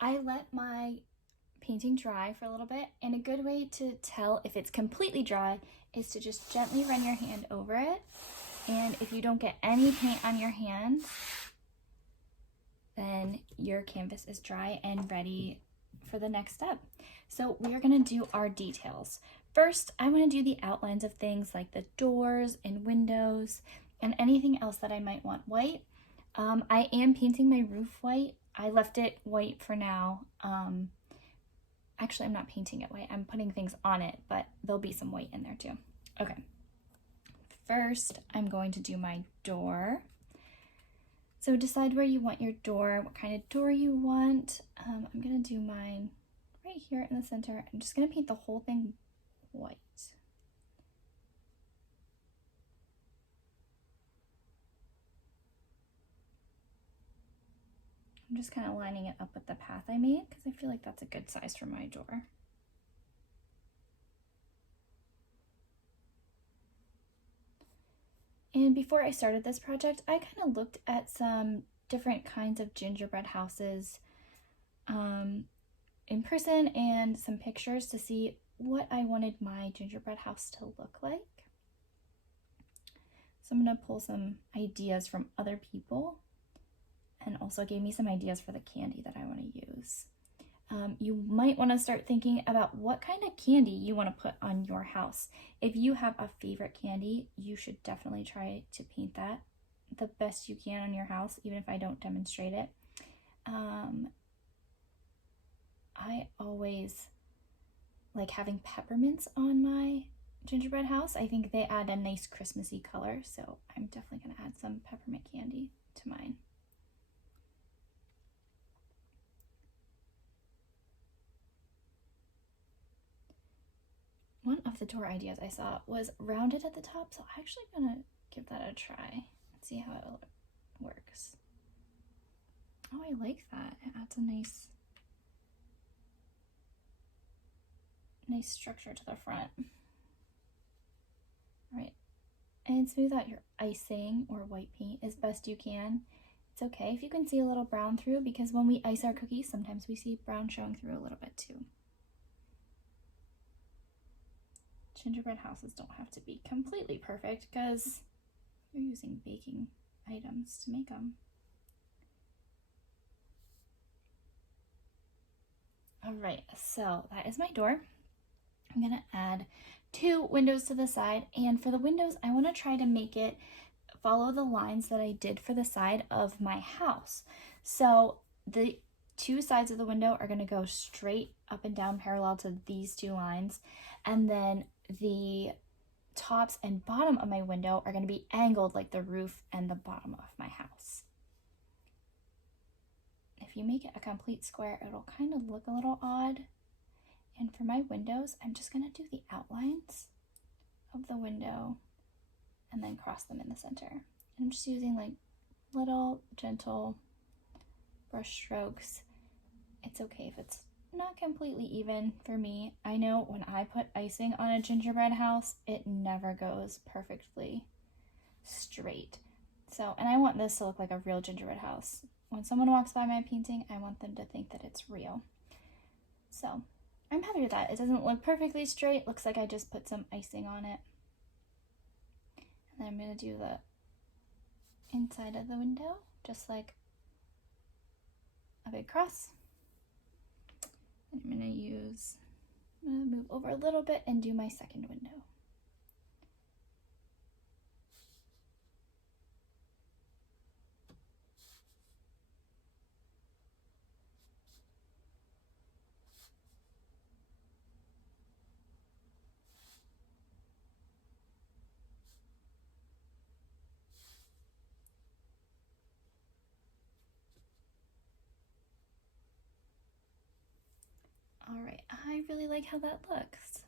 I let my painting dry for a little bit, and a good way to tell if it's completely dry is to just gently run your hand over it, and if you don't get any paint on your hand, then your canvas is dry and ready for the next step. So we are going to do our details. First, I want to do the outlines of things like the doors and windows and anything else that I might want white. I am painting my roof white. I left it white for now. Actually, I'm not painting it white. I'm putting things on it, but there'll be some white in there too. Okay. First, I'm going to do my door. So decide where you want your door, what kind of door you want. I'm going to do mine right here in the center. I'm just going to paint the whole thing white. I'm just kind of lining it up with the path I made because I feel like that's a good size for my door. And before I started this project, I kind of looked at some different kinds of gingerbread houses in person and some pictures to see what I wanted my gingerbread house to look like. So I'm going to pull some ideas from other people, and also gave me some ideas for the candy that I want to use. You might want to start thinking about what kind of candy you want to put on your house. If you have a favorite candy, you should definitely try to paint that the best you can on your house, even if I don't demonstrate it. I always like having peppermints on my gingerbread house. I think they add a nice Christmassy color, so I'm definitely going to add some peppermint candy to mine. One of the door ideas I saw was rounded at the top, so I'm actually going to give that a try and see how it works. Oh, I like that. It adds a nice structure to the front. All right, and smooth out your icing or white paint as best you can. It's okay if you can see a little brown through, because when we ice our cookies, sometimes we see brown showing through a little bit too. Gingerbread houses don't have to be completely perfect because you're using baking items to make them. All right, so that is my door. I'm gonna add 2 windows to the side, and for the windows, I want to try to make it follow the lines that I did for the side of my house. So the 2 sides of the window are going to go straight up and down parallel to these 2 lines, and then the tops and bottom of my window are going to be angled like the roof and the bottom of my house. If you make it a complete square, it'll kind of look a little odd. And for my windows, I'm just going to do the outlines of the window and then cross them in the center. And I'm just using like little gentle brush strokes. It's okay if it's not completely even for me. I know when I put icing on a gingerbread house, it never goes perfectly straight. So, and I want this to look like a real gingerbread house. When someone walks by my painting, I want them to think that it's real. So I'm happy with that. It doesn't look perfectly straight. Looks like I just put some icing on it. And then I'm going to do the inside of the window, just like a big cross. And I'm going to move over a little bit and do my second window. All right, I really like how that looks.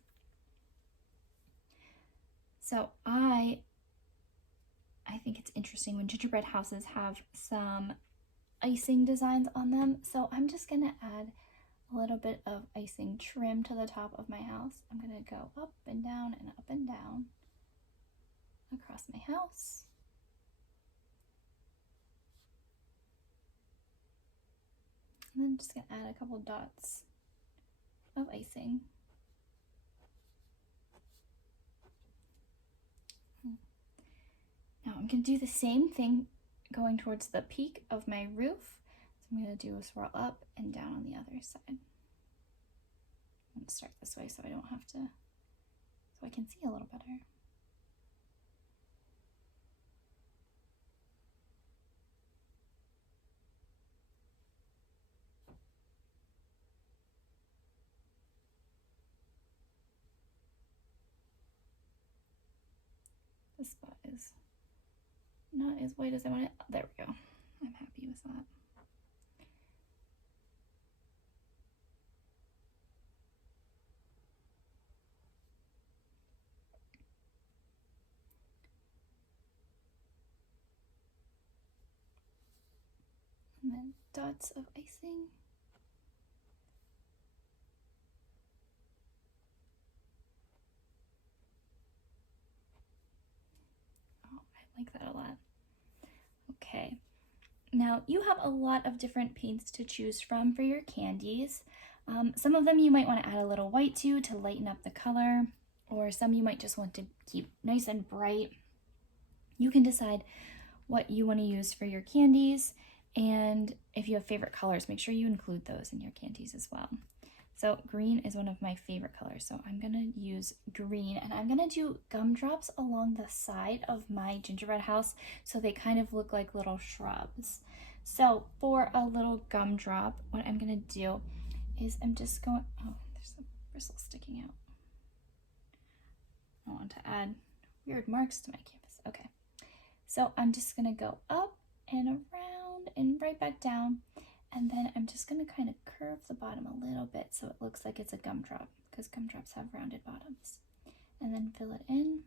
So I think it's interesting when gingerbread houses have some icing designs on them. So I'm just gonna add a little bit of icing trim to the top of my house. I'm gonna go up and down across my house. And then just gonna add a couple dots of icing. Now I'm gonna do the same thing going towards the peak of my roof. So I'm gonna do a swirl up and down on the other side. I'm gonna start this way so I don't have to, so I can see a little better. This spot is not as white as I want it. Oh, there we go. I'm happy with that. And then dots of icing. Oh, I like that a lot. Okay. Now you have a lot of different paints to choose from for your candies. Some of them you might want to add a little white to lighten up the color, or some you might just want to keep nice and bright. You can decide what you want to use for your candies, and if you have favorite colors, make sure you include those in your candies as well. So green is one of my favorite colors, so I'm gonna use green, and I'm gonna do gumdrops along the side of my gingerbread house so they kind of look like little shrubs. So for a little gumdrop, what I'm gonna do is I'm just going, oh, there's a bristle sticking out. I want to add weird marks to my canvas. Okay, so I'm just gonna go up and around and right back down, and then I'm just gonna kind of curve the bottom a little bit so it looks like it's a gumdrop, because gumdrops have rounded bottoms. And then fill it in.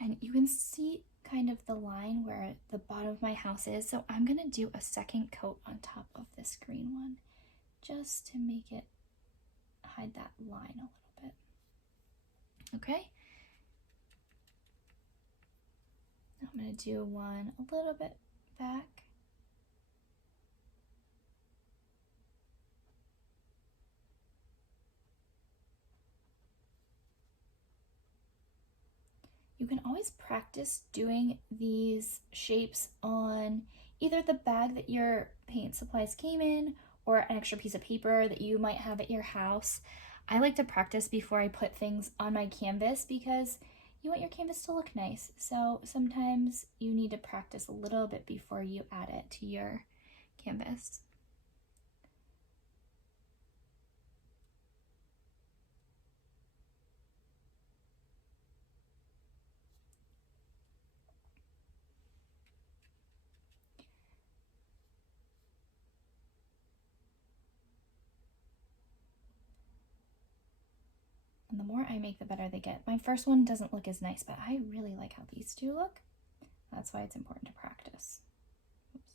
And you can see kind of the line where the bottom of my house is, so I'm gonna do a second coat on top of this green one, just to make it hide that line a little bit. Okay? Now I'm gonna do one a little bit back. You can always practice doing these shapes on either the bag that your paint supplies came in or an extra piece of paper that you might have at your house. I like to practice before I put things on my canvas because you want your canvas to look nice. So sometimes you need to practice a little bit before you add it to your canvas. And the more I make, the better they get. My first one doesn't look as nice, but I really like how these two look. That's why it's important to practice. Oops.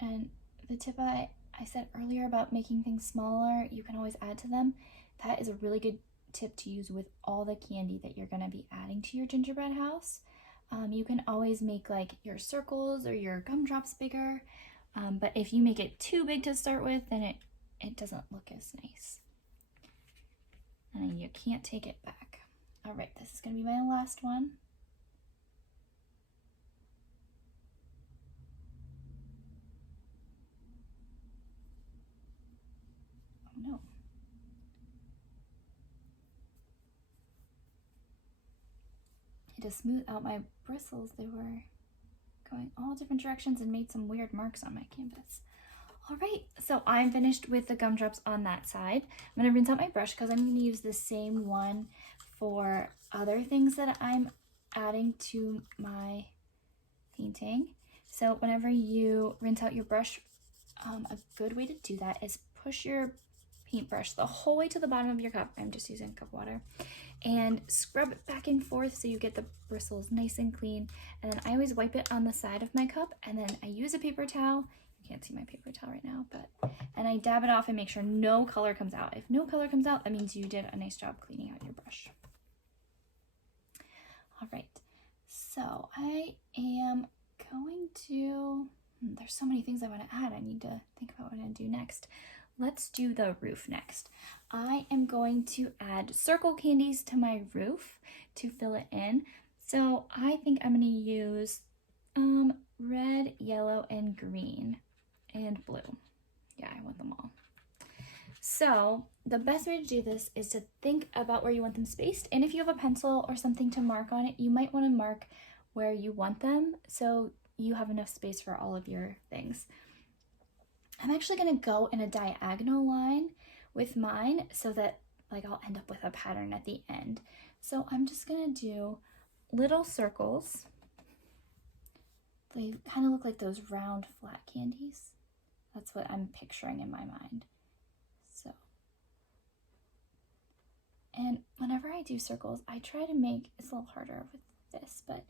And the tip I said earlier about making things smaller, you can always add to them. That is a really good tip to use with all the candy that you're going to be adding to your gingerbread house. You can always make like your circles or your gumdrops bigger, but if you make it too big to start with, then it doesn't look as nice. And then you can't take it back. All right, this is going to be my last one. Oh no. To smooth out my bristles, they were going all different directions and made some weird marks on my canvas. All right, so I'm finished with the gumdrops on that side. I'm gonna rinse out my brush because I'm gonna use the same one for other things that I'm adding to my painting. So whenever you rinse out your brush, a good way to do that is push your paintbrush the whole way to the bottom of your cup. I'm just using a cup of water. And scrub it back and forth so you get the bristles nice and clean. And then I always wipe it on the side of my cup, and then I use a paper towel. You can't see my paper towel right now, and I dab it off and make sure no color comes out. If no color comes out, that means you did a nice job cleaning out your brush. All right, so I am going to, there's so many things I want to add. I need to think about what I'm going to do next. Let's do the roof next. I am going to add circle candies to my roof to fill it in. So I think I'm going to use red, yellow, and green, and blue. Yeah, I want them all. So the best way to do this is to think about where you want them spaced. And if you have a pencil or something to mark on it, you might want to mark where you want them so you have enough space for all of your things. I'm actually going to go in a diagonal line with mine so that like I'll end up with a pattern at the end. So I'm just going to do little circles. They kind of look like those round flat candies. That's what I'm picturing in my mind. So, and whenever I do circles, I try to make, it's a little harder with this, but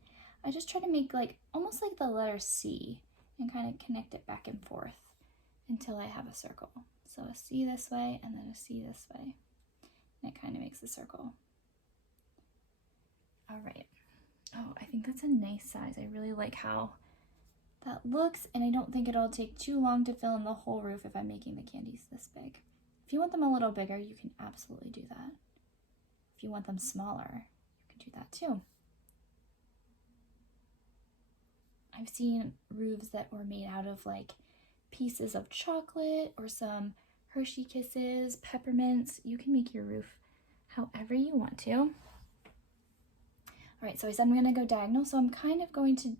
I just try to make like almost like the letter C and kind of connect it back and forth until I have a circle. So a C this way and then a C this way. And it kind of makes a circle. All right. Oh, I think that's a nice size. I really like how that looks, and I don't think it'll take too long to fill in the whole roof if I'm making the candies this big. If you want them a little bigger, you can absolutely do that. If you want them smaller, you can do that too. I've seen roofs that were made out of like pieces of chocolate or some Hershey Kisses, peppermints. You can make your roof however you want to. All right, so I said I'm going to go diagonal, so I'm kind of going to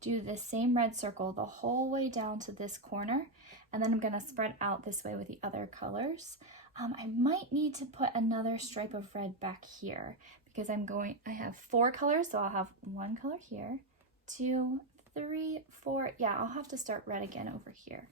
do the same red circle the whole way down to this corner, and then I'm going to spread out this way with the other colors. I might need to put another stripe of red back here because I have 4 colors, so I'll have 1 color here, 2, 3, 4. Yeah, I'll have to start red again over here.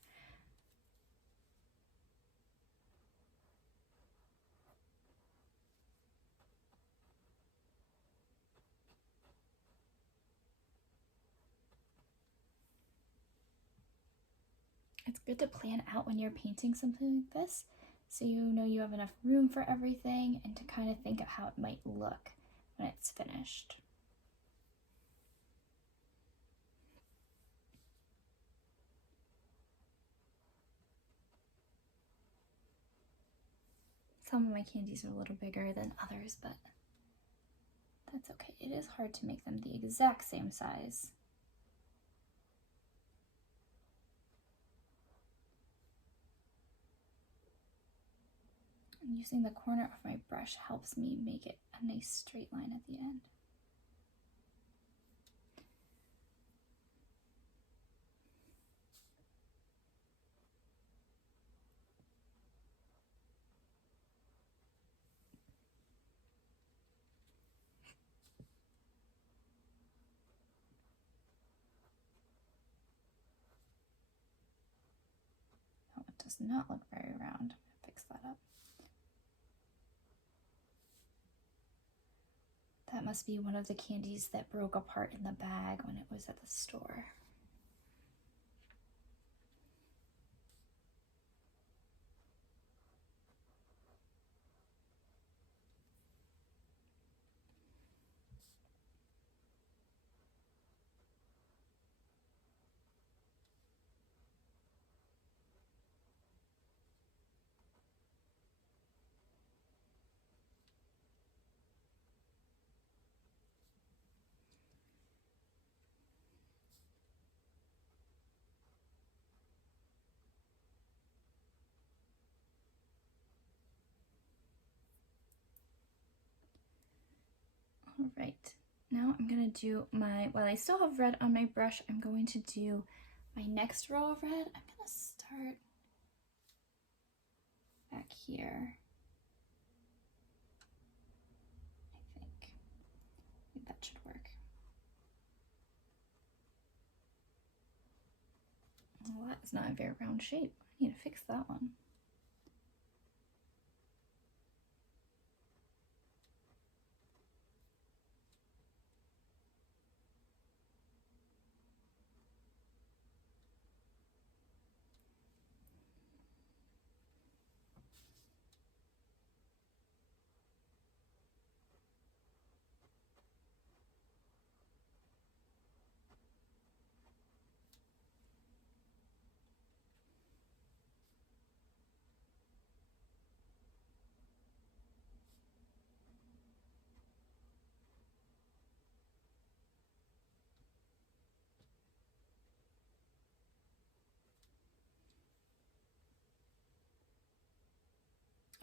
It's good to plan out when you're painting something like this so you know you have enough room for everything and to kind of think of how it might look when it's finished. Some of my candies are a little bigger than others, but that's okay. It is hard to make them the exact same size. And using the corner of my brush helps me make it a nice straight line at the end. Oh, it does not look very round. I'll fix that up. That must be one of the candies that broke apart in the bag when it was at the store. All right, now I'm gonna do while I still have red on my brush, I'm going to do my next row of red. I'm gonna start back here. I think that should work. Well, that's not a very round shape. I need to fix that one.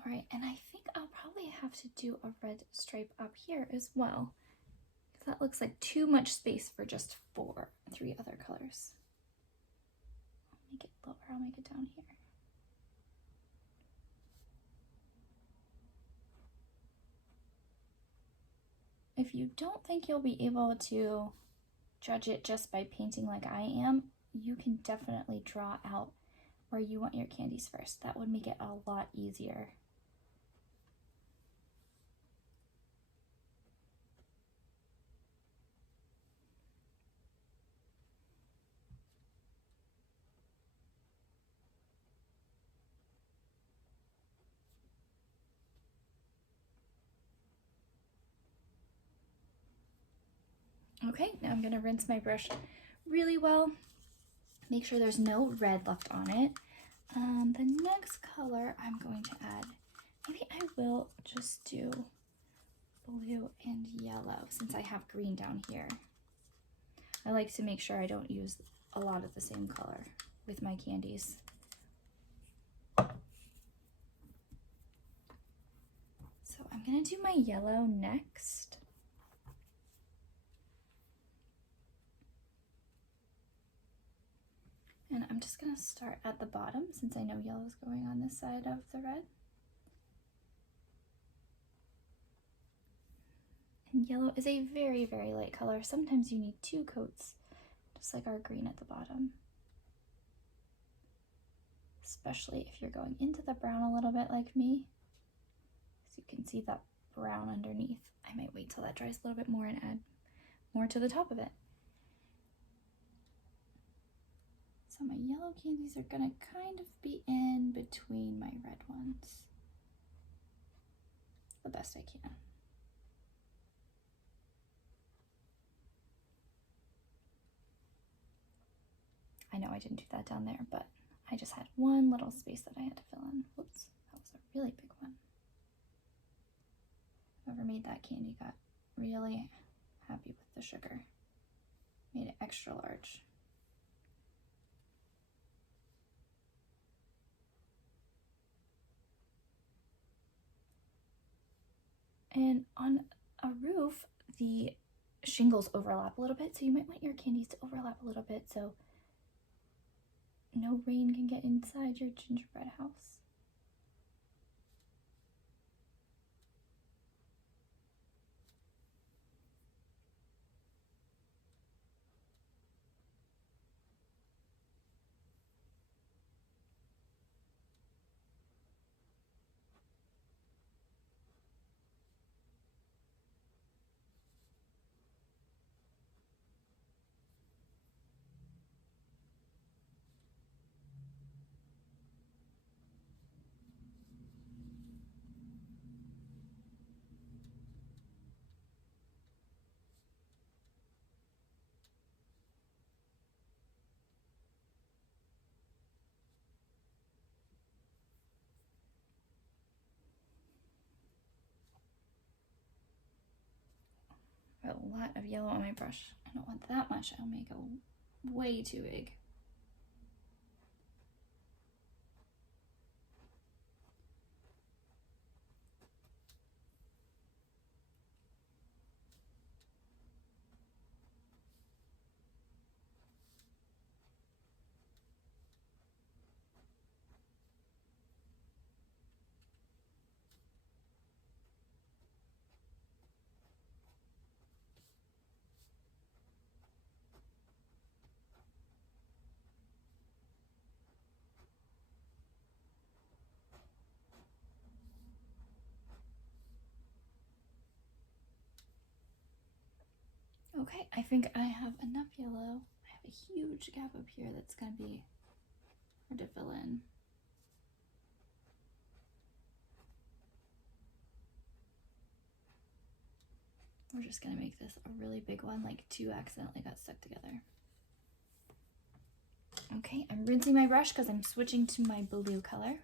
All right, and I think I'll probably have to do a red stripe up here as well, because that looks like too much space for just 3 other colors. I'll make it lower, I'll make it down here. If you don't think you'll be able to judge it just by painting like I am, you can definitely draw out where you want your candies first. That would make it a lot easier. Okay, now I'm gonna rinse my brush really well. Make sure there's no red left on it. The next color I'm going to add, maybe I will just do blue and yellow since I have green down here. I like to make sure I don't use a lot of the same color with my candies. So I'm gonna do my yellow next. And I'm just gonna start at the bottom since I know yellow is going on this side of the red. And yellow is a very, very light color. Sometimes you need 2 coats, just like our green at the bottom. Especially if you're going into the brown a little bit like me. So you can see that brown underneath. I might wait till that dries a little bit more and add more to the top of it. So my yellow candies are gonna kind of be in between my red ones. The best I can. I know I didn't do that down there, but I just had one little space that I had to fill in. Whoops, that was a really big one. Whoever made that candy got really happy with the sugar. Made it extra large. And on a roof, the shingles overlap a little bit, so you might want your candies to overlap a little bit so no rain can get inside your gingerbread house. A lot of yellow on my brush. I don't want that much. I'll make it way too big. Okay, I think I have enough yellow. I have a huge gap up here that's gonna be hard to fill in. We're just gonna make this a really big one, like 2 accidentally got stuck together. Okay, I'm rinsing my brush because I'm switching to my blue color.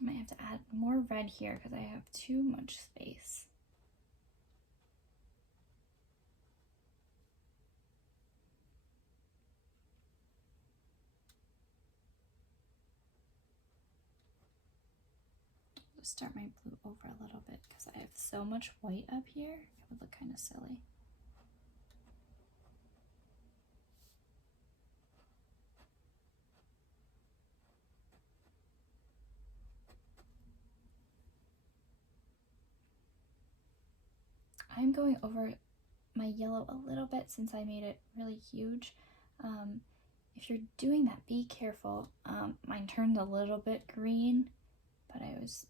I might have to add more red here because I have too much space. Just start my blue over a little bit because I have so much white up here, it would look kind of silly. I'm going over my yellow a little bit since I made it really huge. If you're doing that, be careful. Mine turned a little bit green, but I was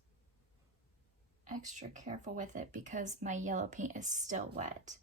extra careful with it because my yellow paint is still wet.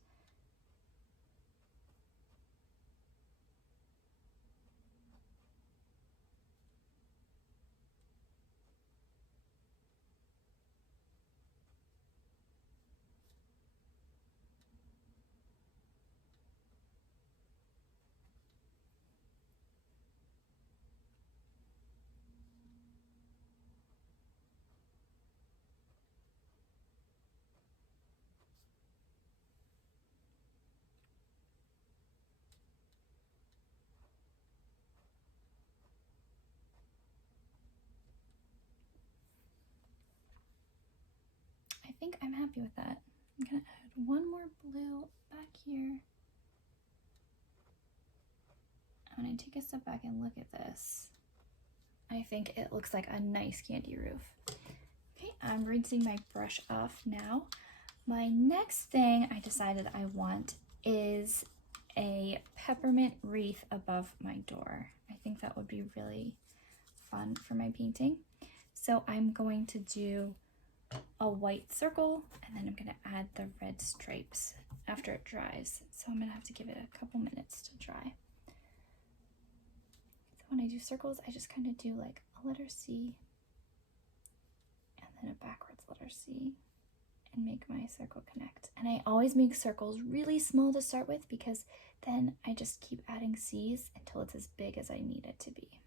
I think I'm happy with that. I'm gonna add one more blue back here. I'm gonna take a step back and look at this. I think it looks like a nice candy roof. Okay, I'm rinsing my brush off now. My next thing I decided I want is a peppermint wreath above my door. I think that would be really fun for my painting. So I'm going to do a white circle and then I'm going to add the red stripes after it dries. So I'm going to have to give it a couple minutes to dry. So when I do circles, I just kind of do like a letter C and then a backwards letter C and make my circle connect. And I always make circles really small to start with because then I just keep adding C's until it's as big as I need it to be.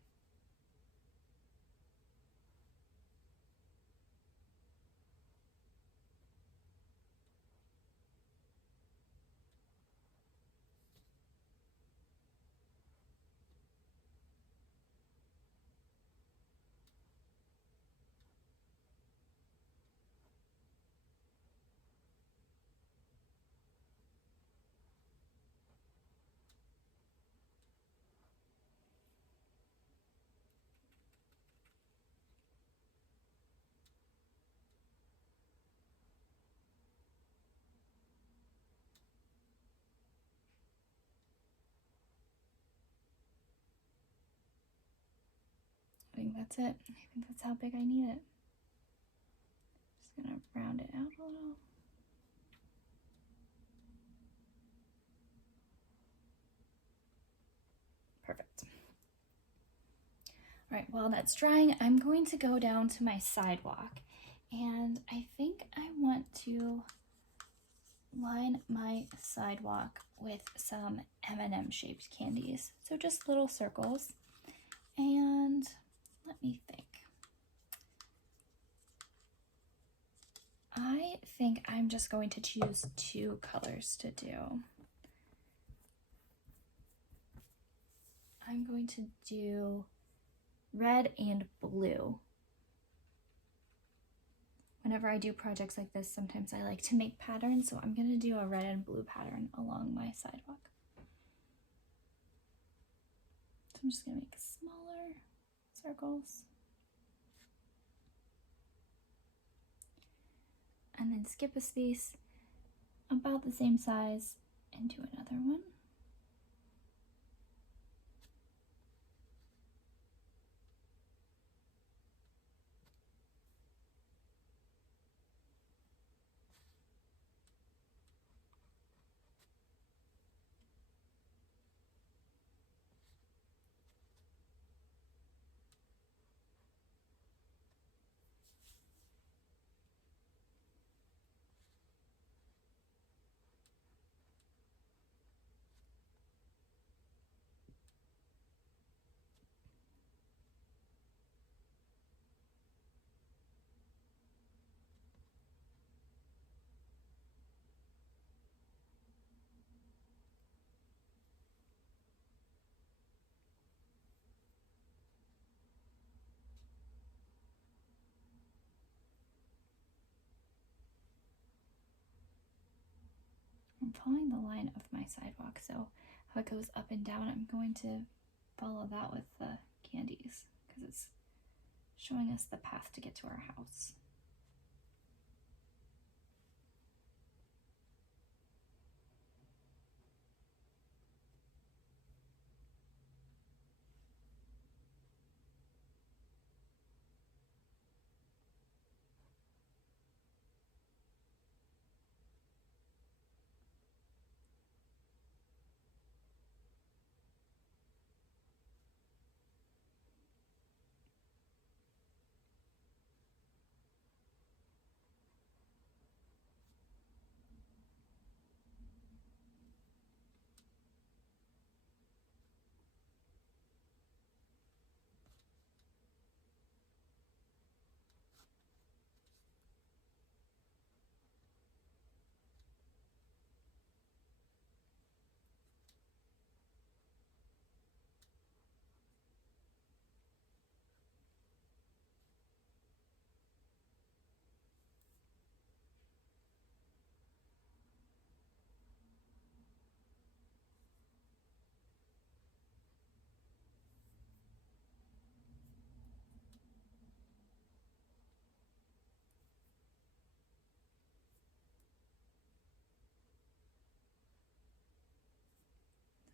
I think that's it. I think that's how big I need it. Just gonna round it out a little. Perfect. All right, while that's drying, I'm going to go down to my sidewalk and I think I want to line my sidewalk with some M&M shaped candies. So just little circles. And let me think. I think I'm just going to choose two colors to do. I'm going to do red and blue. Whenever I do projects like this, sometimes I like to make patterns, so I'm going to do a red and blue pattern along my sidewalk. So I'm just going to make smaller circles. And then skip a space about the same size and do another one. following the line of my sidewalk, so how it goes up and down, I'm going to follow that with the candies because it's showing us the path to get to our house.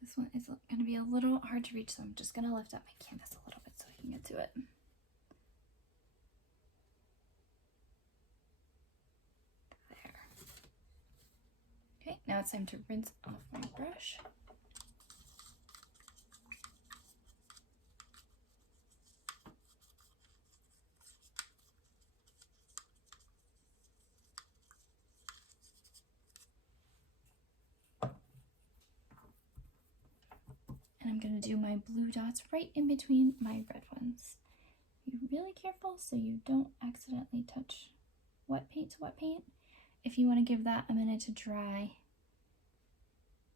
This one is going to be a little hard to reach, so I'm just going to lift up my canvas a little bit so I can get to it. There. Okay, now it's time to rinse off my brush. And I'm going to do my blue dots right in between my red ones. Be really careful so you don't accidentally touch wet paint to wet paint. If you want to give that a minute to dry,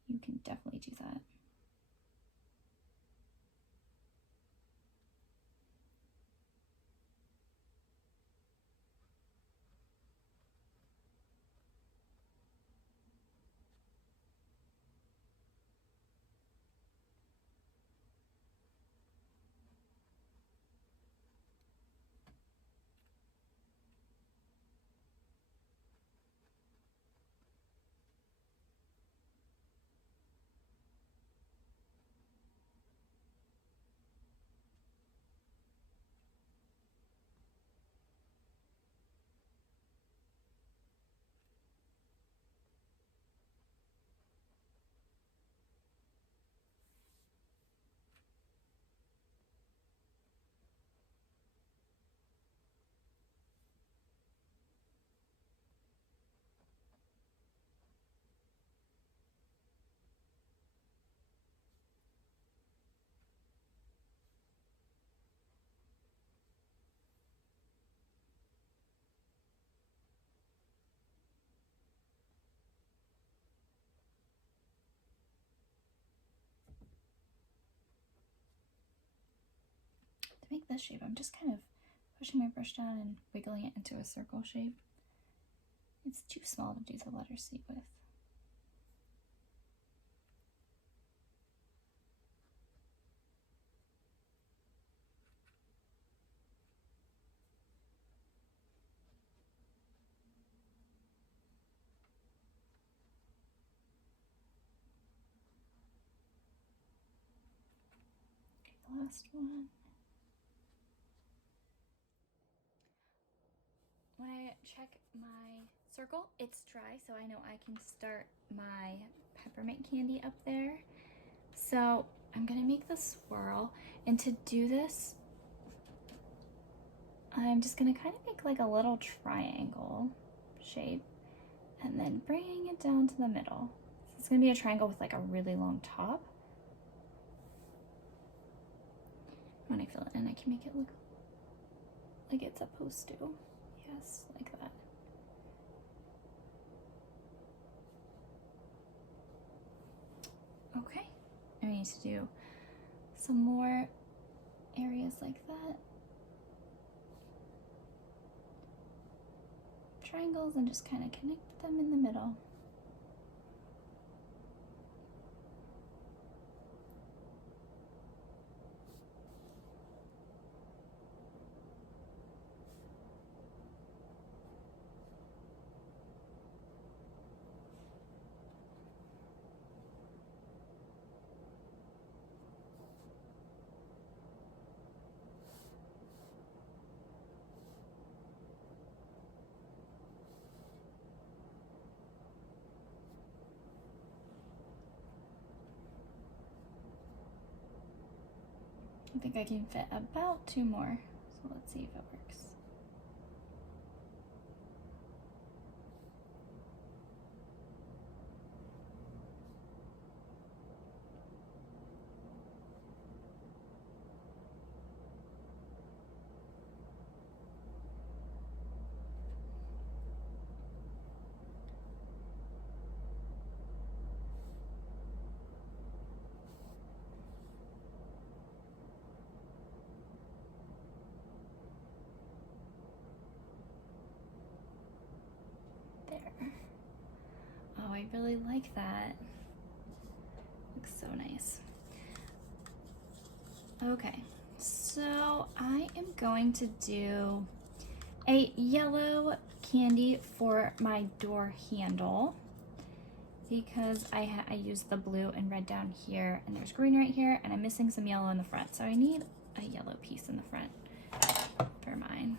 you can definitely do that. To make this shape, I'm just kind of pushing my brush down and wiggling it into a circle shape. It's too small to do the letter C with. Okay, the last one. When I check my circle, it's dry, so I know I can start my peppermint candy up there. So I'm gonna make the swirl, and to do this, I'm just gonna kind of make like a little triangle shape and then bringing it down to the middle. So it's gonna be a triangle with like a really long top. When I fill it in, I can make it look like it's supposed to. Yes, like that. Okay, I need to do some more areas like that. Triangles and just kind of connect them in the middle. I think I can fit about 2 more, so let's see if it works. There. Oh, I really like that. Looks so nice. Okay, so I am going to do a yellow candy for my door handle because I used the blue and red down here, and there's green right here, and I'm missing some yellow in the front, so I need a yellow piece in the front for mine.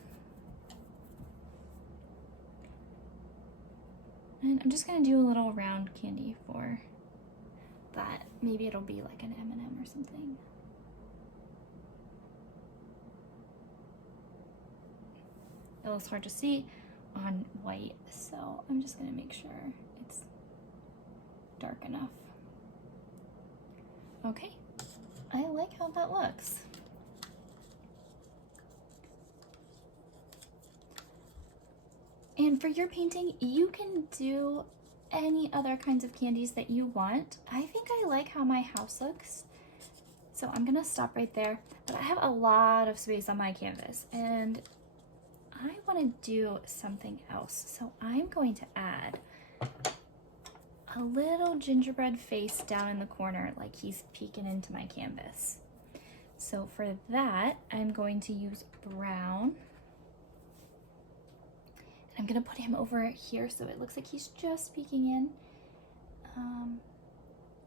And I'm just gonna do a little round candy for that. Maybe it'll be like an M&M or something. It looks hard to see on white, so I'm just gonna make sure it's dark enough. Okay, I like how that looks. And for your painting, you can do any other kinds of candies that you want. I think I like how my house looks, so I'm gonna stop right there. But I have a lot of space on my canvas, and I want to do something else. So I'm going to add a little gingerbread face down in the corner, like he's peeking into my canvas. So for that, I'm going to use brown. I'm gonna put him over here so it looks like he's just peeking in.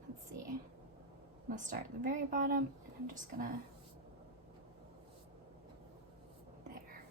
Let's see. I'm gonna start at the very bottom, and I'm just gonna there.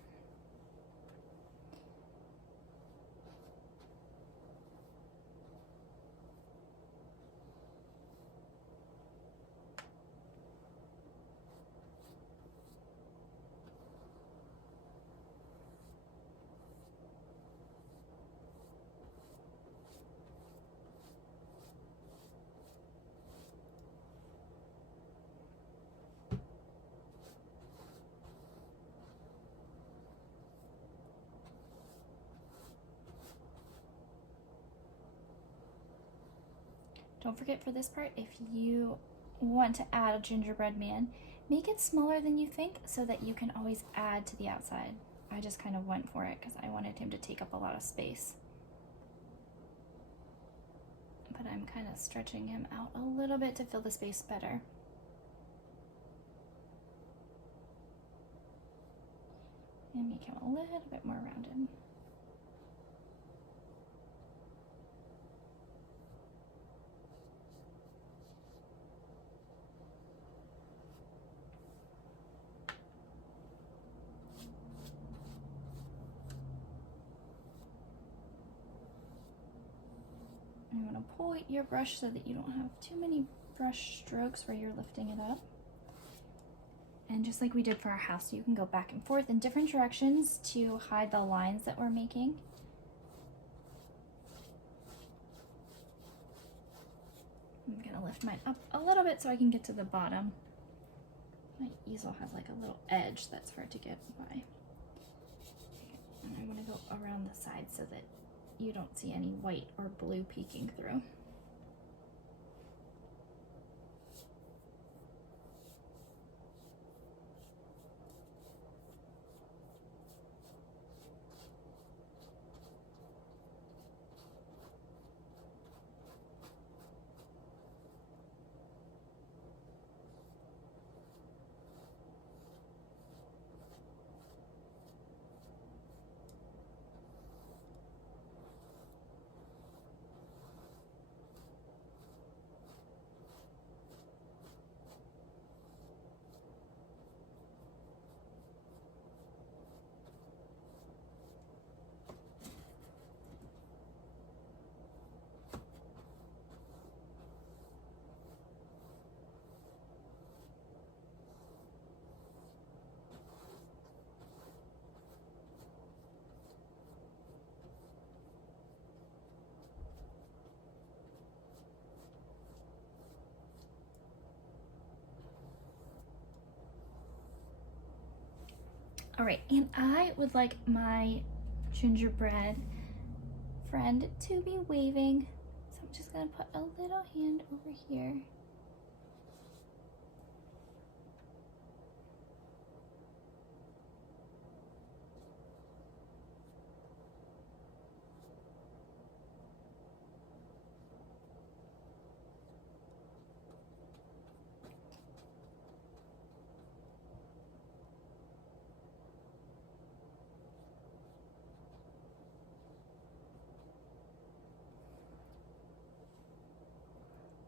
Don't forget for this part, if you want to add a gingerbread man, make it smaller than you think so that you can always add to the outside. I just kind of went for it because I wanted him to take up a lot of space. But I'm kind of stretching him out a little bit to fill the space better. And make him a little bit more rounded. I'm going to pull your brush so that you don't have too many brush strokes where you're lifting it up. And just like we did for our house, you can go back and forth in different directions to hide the lines that we're making. I'm going to lift mine up a little bit so I can get to the bottom. My easel has like a little edge that's hard to get by. And I want to go around the side so that you don't see any white or blue peeking through. All right, and I would like my gingerbread friend to be waving. So I'm just gonna put a little hand over here.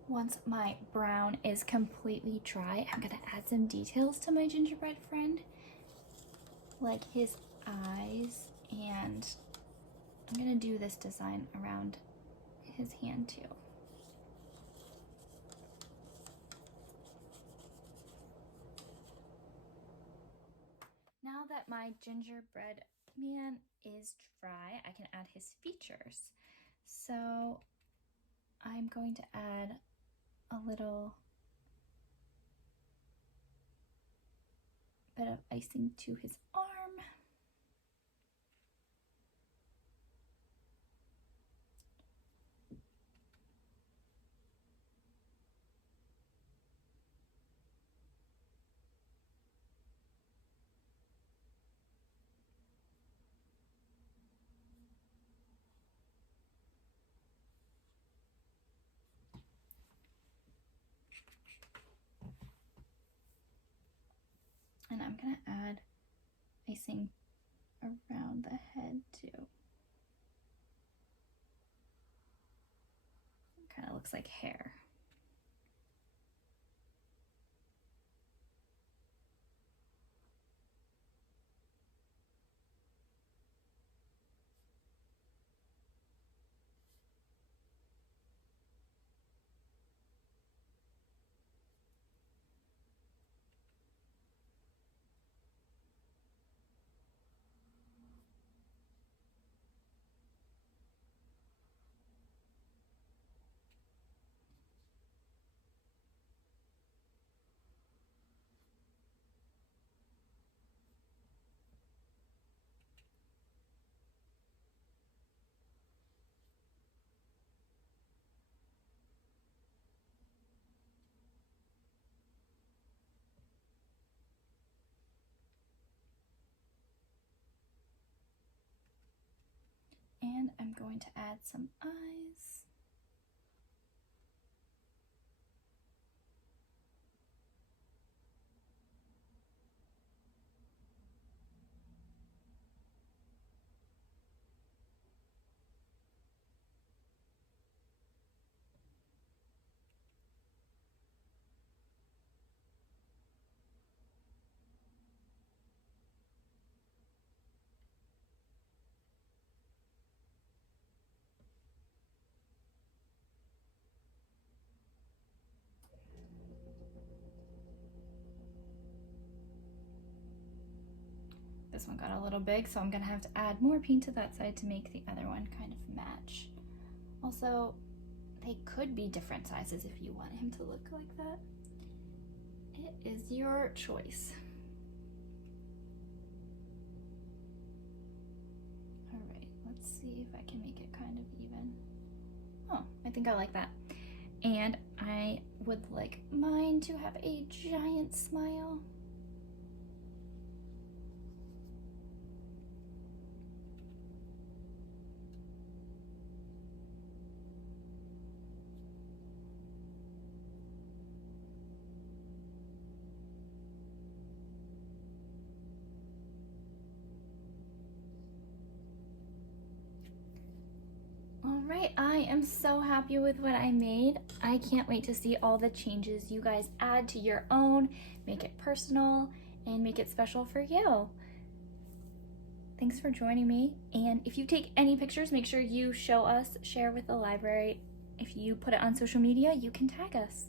Once my brown is completely dry, I'm gonna add some details to my gingerbread friend, like his eyes, and I'm gonna do this design around his hand too. Now that my gingerbread man is dry, I can add his features. So I'm going to add a little bit of icing to his arm. And I'm gonna add icing around the head too. It kind of looks like hair. And I'm going to add some eyes. This one got a little big, so I'm gonna have to add more paint to that side to make the other one kind of match. Also, they could be different sizes if you want him to look like that. It is your choice. All right, let's see if I can make it kind of even. Oh, I think I like that. And I would like mine to have a giant smile. Alright, I am so happy with what I made. I can't wait to see all the changes you guys add to your own, make it personal, and make it special for you. Thanks for joining me, and if you take any pictures, make sure you show us, share with the library. If you put it on social media, you can tag us.